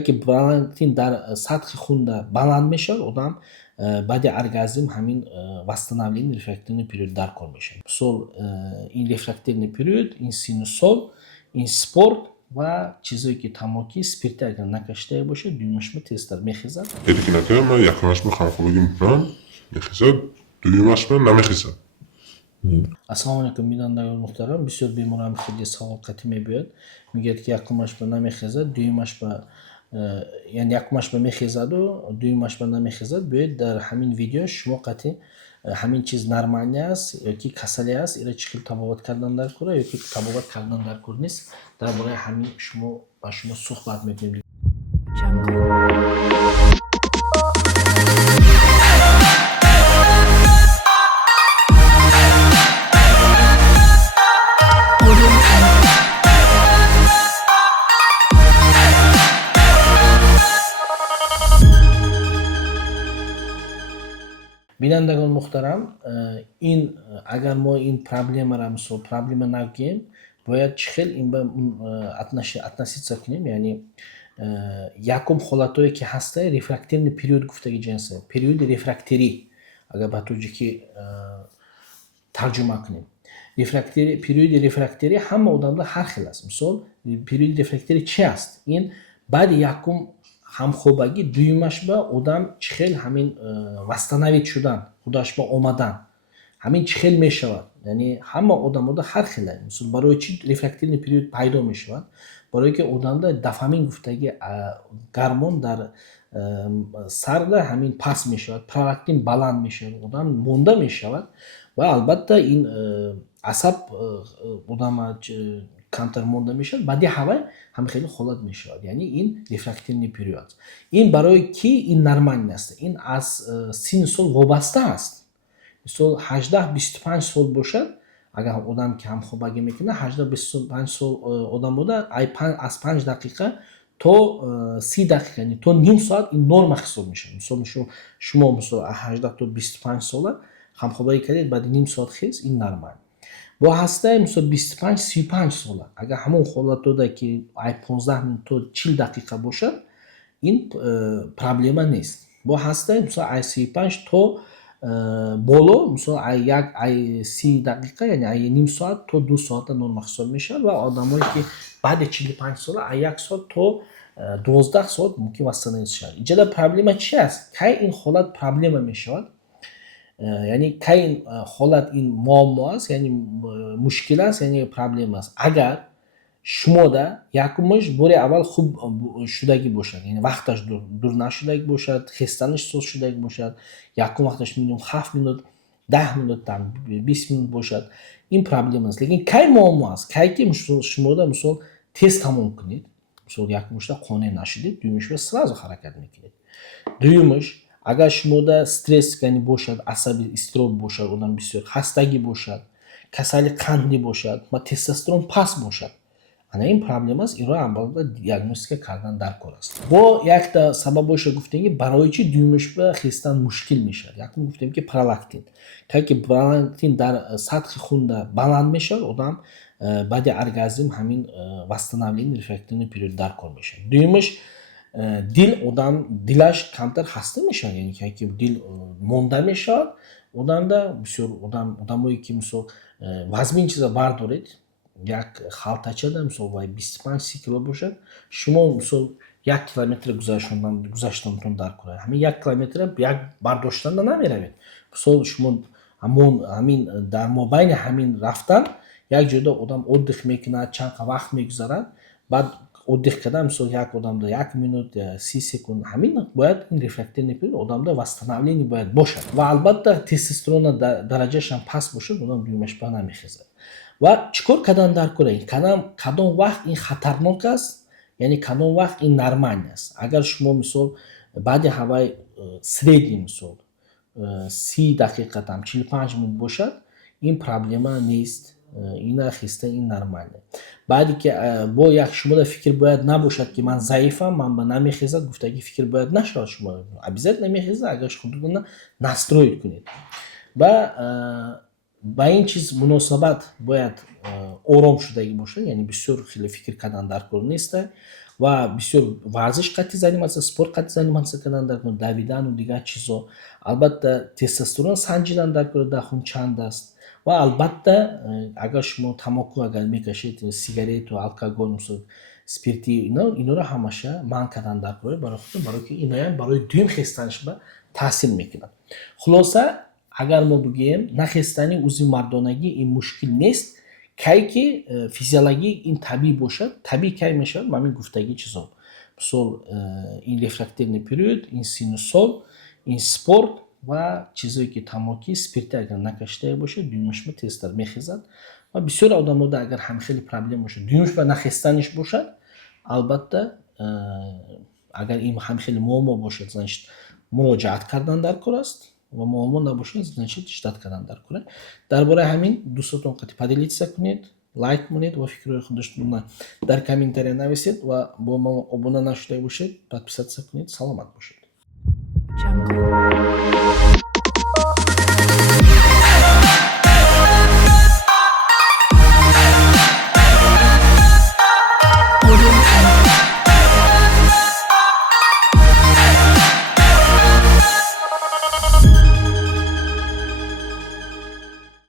که بالاترین در سطح خون بلند میشه آدم بعد ارگازم همین восстановление рефрактерный период در کار میشه. مثلا این رفرکتورний период، این سینوسول، این спорт و چیزایی که تماکی спирт اگر نکشته باشه düğümleşme testler میخیزد. Dedik ki من yakınlaşma kanfologi میکنم میخیزد düğümleşme نمیخیزد. Assalomu alaykum binoandagor muhtaram. Bisyor bemorlarimiz xuddi savol qat'iy beradi. Migaki yaqinlashma namexizad, düğümleşme yani yaqinlashma mexizadu, düğümleşme namexizad. Bu در همین ویدیو شما قطعی همین چیز نرمانی است یکی کسلی است ایره چیکل تبابت کردن در کوره یکی تبابت کردن در کور نیست درباره همین شما با شما صحبت میکنیم. بینندگان محترم این اگر ما این پرابلم را مثلا پرابلم نگیم باید چخیل این به относиться کنیم یعنی یکم حالتایی که هسته رفرکتورний период گفتگی جنسه период رفرکتوری اگر به توجه که ترجمه کنیم период رفرکتوری همه آدم‌ها هر خیلی است مثلا период رفرکتوری چی است این بعد یکم همخوابگی دویمش به آدم چخیل همین восстановить شدن خودش به آمدن همین چخیل می شود یعنی همه آدم ها هر خیلی مثلا برای چی رفرکتورний период پیدا می شود برای که آدم دا دوپامین گفتگی گرمون در سر همین پس می شود پرولاکتین بلند می شود آدم مونده می شود و البته این عصب آدم کمتر مونده میشه بعدی هوا هم خیلی خلط میشه یعنی این رفرکتورний период این برای کی این نرمانی است این از سن سال وابسته است مثلا 18-25 سال باشد اگر آدم که هم خوابگی میکنه 18-25 سال آدم بوده از 5 دقیقه تا 30 دقیقه یعنی تا نیم ساعت این نرم حساب میشه مثلا شما مثلا 18 تا 25 ساله هم خوابگی کردید بعد نیم ساعت خیز این نرمانی با هسته مثلا 25-35 ساله اگر همون حالت داده که 15 منوت تا 40 دقیقه باشه این پرابلم نیست با هسته مثلا 35 تا بالا مثلا 30 دقیقه یعنی نیم ساعت تا 2 ساعت نرم حساب میشه و آدمایی که بعد 45 ساله 1 ساعت تا 12 ساعت ممکن واستنایید شد اینجا پرابلم چی است که این حالت پرابلم میشود یعنی که این حالت این معما است یعنی مشکل است یعنی پرابلم است اگر شما دا یکمش باری اول خوب شدگی باشد یعنی وقتش دور نشدگی باشد خستنش سوز شدگی باشد یکم وقتش میدونم 7 منوت 10 منوت تا 20 منوت باشد این پرابلم است لیکن کی معما است کی که شما دا مثلا تست تمام کنید مثلا یکمش دا قانع نشدید دومش به سراز حرکت میکنید دومش اگر شما دا استرس یعنی باشد عصبی استراب باشد آدم بسیار خستگی باشد کسل قندی باشد و تستوسترون پس باشد انا این پرابلم است این رو اول دیاگنوستیک کردن در کار است با یک تا سبب باشه گفتیم برای چی دومش به خستن مشکل میشه یکم گفتیم که پرولاکتین که پرولاکتین در سطح خون بلند میشه آدم بعد ارگازم همین восстановление рефракторный период در کار میشه دومش دل آدم دلش کمتر خسته میشه یعنی که دل مونده میشه آدم دا بسیار آدمایی که مثلا وزن این چیزا بردارید یک خالتاچه دا مثلا 25-30 کیلو باشد شما مثلا 1 کیلومتر گذشتنتون در کنه همین 1 کیلومتر یک برداشتن نمیروید مثلا شما همین در مابین همین رفتن یک جدا آدم ادخ میکنه چند وقت میگذارد بعد ادخ کردن مثلا یک آدم دا 1 منوت 30 سکند همین باید این رفرکتورний период آدم دا восстановление باید باشد و البته تستوسترون درجهش هم پس باشد آدم دومش به نمیخیزد و چیکار کردن در کره این کدام وقت این خطرناک است یعنی کدام وقت این نرمانی است اگر شما مثلا بعد هوای سریدی مثلا 30 دقیقه تا 45 منوت باشد این پرابلم نیست این خسته این نرماله بعدی که با یک شما در فکر باید نباشد که من ضعیفم من به نمیخیزد گفتگی فکر باید نشود شما ابیزت نمیخیزد اگرش خودتون نستروید کنید و با این چیز مناسبت باید آرام شدگی باشه یعنی بسیار خیلی فکر کردن در کار نیست ва бисёр варзиш қаттӣ заниматься, спорт қаттӣ заниматься кардан дар кунад, давидану дигар чизо. Албатта тестостерон санҷидан дар кунад дар хун чанд аст. Ва албатта агар шумо тамоку агар мекашед, сигарету, алкогол, мисол спирти, инoro ҳамаша манъ кардан дар кунад барои худ, барои ки иноям барои дуюм хестаниш ба таъсир мекунад. Хулоса агар мо бигӯем нахестани узви мардонагӣ ин мушкил нест, кай ки физиологӣ ин табиӣ бошад. Табиӣ кай мешавад? Ба ҳамин гуфтагӣ чизо. Мисол ин рефрактерный период, ин синну сол, ин спорт ва чизое ки тамоки, спирти агар накашидае бошад, дуюмаш ба тезтар мехезад. Ва бисёри одамода агар ҳамхели проблем бошад, дуюмаш ба нахестаниш бошад, албатта агар ин ҳамхели муаммо бошад, значит муроҷиат кардан дар кор аст. ва муаммо набошад, значит шиддат кардан дар кор. Дар бораи ҳамин дӯстотон қати поделиться кунед, лайк кунед ва фикрҳои худатонро дар комментария нависед ва бо мо обуна нашуда бошед, подписаться кунед. Саломат бошед. Jungle.